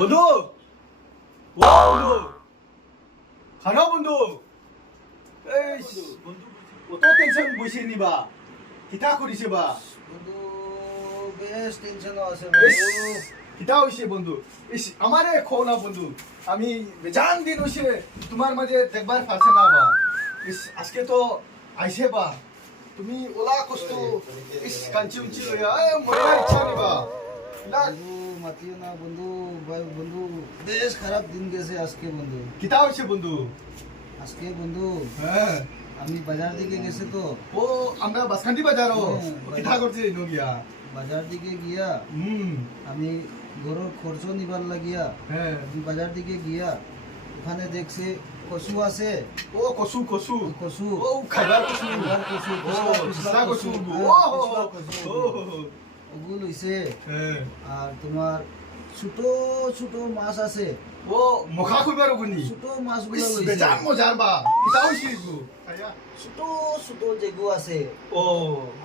বন্ধু? ও বন্ধু? খানা বন্ধু? এই অত টেনশন বসে নিবা? কিতা করিছে বা? বন্ধু বেশ টেনশনও আছে বন্ধু। কিতা হইছে বন্ধু? ইস আমারে খো না বন্ধু আমি বেজান দিন হইছে তোমার মাঝে দেখবার পারছে না বা? ইস আজকে তো আইছে বা? তুমি ওলা কষ্ট ইস কাঞ্চি উঞ্চি লইয়া মনে ইচ্ছা নিবা। বন্ধু মাতিও না বন্ধু ভাই বন্ধু বেশ খারাপ দিন গেছে আজকে বন্ধু কিতা হইছে বন্ধু আজকে বন্ধু হ্যাঁ আমি বাজার দিকে গেছে তো ও আমরা বাসকান্দি বাজারও হ্যাঁ, কিতা করছে নো গিয়া বাজার দিকে গিয়া হুম আমি ঘরের খরচ নিবার লাগিয়া হ্যাঁ বাজার দিকে গিয়া ওখানে দেখছে কচু আছে ও কসু কসু কচু ও খাইবার কসু কচু, ও কচু, কসু ও পিছলা কচু। ও হইছে আর তোমার ছোট ছোট মাছ আছে। ও মুখা খুইবার গুনি ছোট মাছগুলো ইস, লইছে। বেজান মজার বা। কিতা হইছে গো ছোট ছোট যেগু আছে। ও।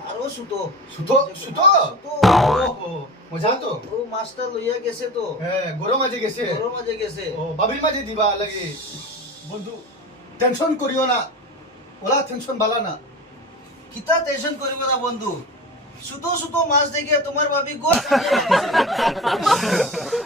আরও ছোট। সুত ছোট। ও মজা তো। ও মাছটা লইয়া গেছে তো। হ্যাঁ গরম মাঝে গেছে? ঘরের মাঝে গেছে। ও বাবির মাঝে দিবা লাগে। বন্ধু টেনশন করিও না। ওলা টেনশন বালা না। কিতা টেনশন করিব না বন্ধু? ছোট সুতো মাছ দেখে তোমার ভাবি গোল